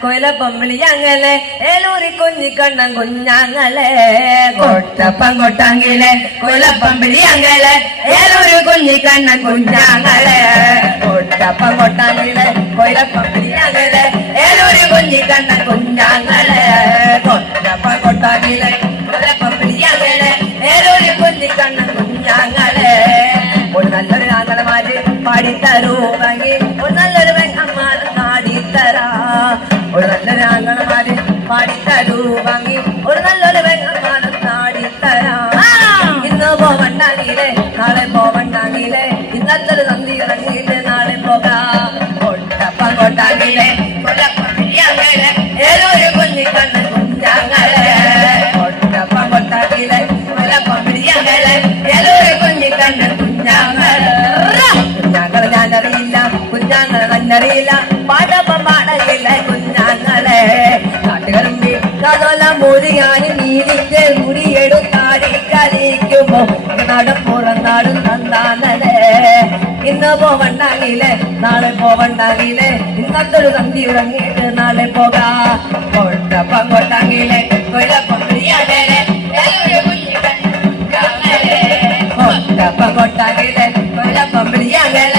കൊയിലപ്പമ്പിളിയങ്ങളെ ഏലൂരി കുഞ്ഞിക്കണ്ണൻ കുഞ്ഞാങ്ങളെ കൊട്ടപ്പം കൊട്ടാങ്കിലെ കൊയിലപ്പമ്പിളിയങ്ങളെ ഏലൂരി കുഞ്ഞിക്കണ്ണൻ കുഞ്ഞാങ്ങളെ കൊട്ടപ്പം കൊട്ടാങ്കിലെ കൊയിലപ്പമ്പിളിയങ്ങളെ ഏലൂരി കുഞ്ഞിക്കണ്ണൻ കുഞ്ഞാങ്ങളെ കൊട്ടപ്പം കൊട്ടാങ്കിലെ കൊയിലപ്പമ്പിളിയങ്ങളെ ഏലൂരി കുഞ്ഞിക്കണ്ണൻ കുഞ്ഞാങ്ങളെ ഒരു നല്ലൊരു ആങ്ങളമാര് പാടിത്തരൂ വാങ്ങി ഒരു നല്ലൊരു വെങ്ങന്മാർ പാടിത്തരാ ഒരു നല്ലൊരു ആങ്ങളമാര് പാടിത്തരൂ വാങ്ങി ഒരു നല്ലൊരു വെങ്ങന്മാർ പാടിത്തരാ ഇന്ന് പോവണ്ടാങ്ങിലേ നാളെ പോവണ്ടാങ്ങിലേ ഇന്നത്തെ നന്ദി ഇറങ്ങിയില്ലേ നാളെ പോകാം കൊട്ടപ്പം കൊട്ടാങ്ങിലേ കൊല്ലപ്പള്ളിയങ്ങളെ ഏതൊരു കുഞ്ഞിക്കണ്ണൻ കുഞ്ഞാങ്ങളെ കൊട്ടപ്പം കൊട്ടാങ്ങിലേ കൊല്ലപ്പള്ളിയങ്ങളെ ഏതൊരു കുഞ്ഞിക്കണ്ണൻ കുഞ്ഞാങ്ങളെ ഞാനറിയില്ല കുഞ്ഞാങ്ങളെ നന്നറിയില്ല പാടപ്പം പാടയില്ല കുഞ്ഞാങ്ങളെ നാട്ടുകാരുമ്പി കഥല മുറിയാന് നീതിക്ക് മുടിയെടുത്താടി കളിക്കുമ്പോ നടപ്പുറം നാടും തന്നാങ്ങളെ ഇന്ന് പോവണ്ടാങ്ങില്ലേ നാളെ പോവണ്ടാങ്ങില്ലേ ഇന്നത്തൊരു സന്ധി ഇറങ്ങിയിട്ട് നാളെ പോകാം കൊട്ടപ്പം കൊട്ടാങ്ങില്ലേ കൊല്ലപ്പം ബിരിയാണിയിലെ കൊട്ടപ്പം കൊട്ടാങ്ങില്ലേ കൊല്ലപ്പം ബിരിയാണിയിലെ